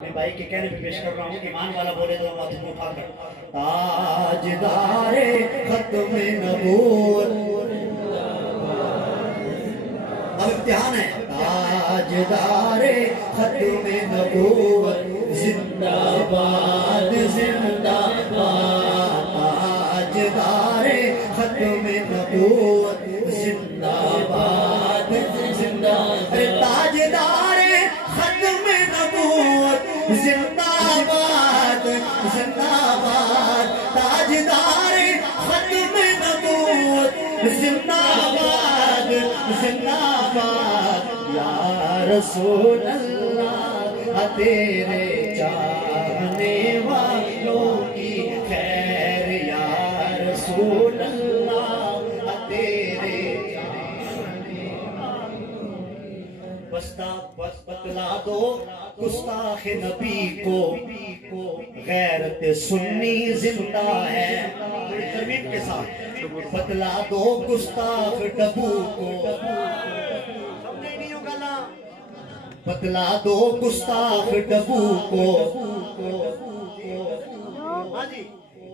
میں بھائی کے کہنے پہ پیش کر رہا ہوں کہ ایمان والا بولے تو ہاتھ اٹھا کر تاجدار ختم نبوت، اب امتحان ہے، تاجدار ختم نبوت زندہ باد زندہ باد، تاجدار ختم نبوت زندہ باد زندہ باد، تاجدار ختم نبوت زندہ باد زندہ باد، تاجدار ختم نبوت زندہ باد زندہ باد، یا رسول اللہ تیرے چاہنے والوں کی خیر، یا رسول اللہ تیرے چاہنے والوں، بس بتلا دو گستاخ نبی کو غیرت سنی زندہ ہے، ترمیم کے ساتھ بتلا دو گستاخ ڈبو کو، بتلا دو گستاخ ڈبو کو،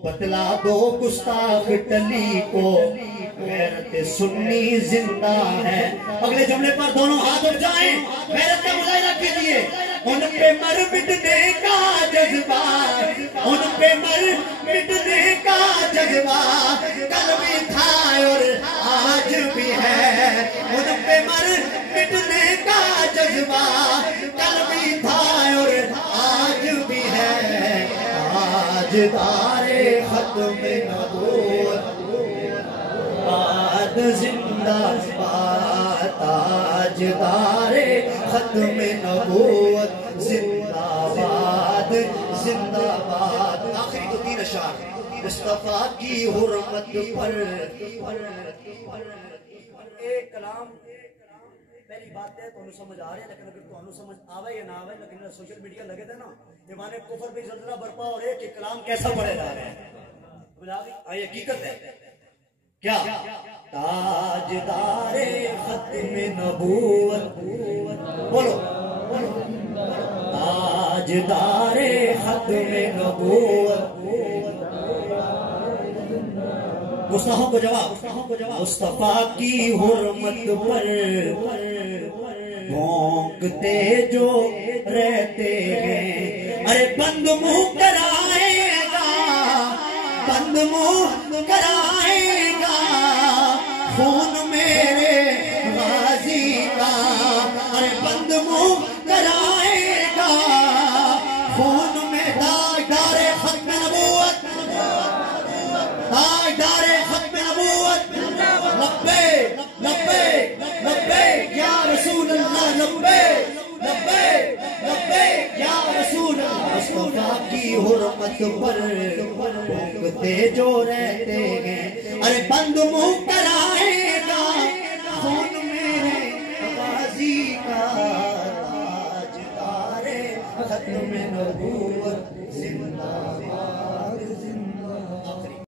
بتلا دو گستاخ ٹلی کو غیرت سنی زندہ ہے۔ اگلے جملے پر دونوں ہاتھ اٹھ جائیں، غیرت کا مظاہرہ کیجئے، ان پہ مر مٹنے کا جذبہ، ان پہ مر مٹنے کا جذبہ کل بھی تھا اور آج بھی ہے، ان پہ مر مٹنے کا جذبہ کل بھی تھا اور آج بھی ہے، تاجدار ختم نبوت باد زندہ باد، تاجدار ختم نبوت زندہ باد زندہ باد۔ آخری تو تین اشعار مصطفیٰ کی حرمت پر، ایک کلام پہلی بات ہے تو انہوں سمجھ آ رہے ہیں، لیکن اگر تو انہوں سمجھ آوے یا نہ آوے، لیکن سوشل میڈیا لگے تھے نا ایمان کفر پہ زلزلہ برپا ہو رہے کہ کلام کیسا پڑھے جا رہے ہیں، آئی حقیقت ہے کیا؟ تاجدار ختم نبوت، بولو تاجدار ختم نبوت، گستاخوں کو جواب، مصطفیٰ کی حرمت پر بھونکتے جو رہتے ہیں، ارے بند منہ کرائے گا، بند منہ کرائے گا خون میرے غازی کا، ارے بند منہ کرائے گا خون میں، تاجدار ختم نبوت، تاجدار ختم نبوت، لبیک لبیک لبیک یا رسول اللہ، لبیک لبیک لبیک یا رسول اللہ، مصطفیٰ کی حرمت پر بھونکتے جو رہتے ہیں، ارے بند منہ کرائے گا خون میرے غازی کا، تاجدار ختم نبوت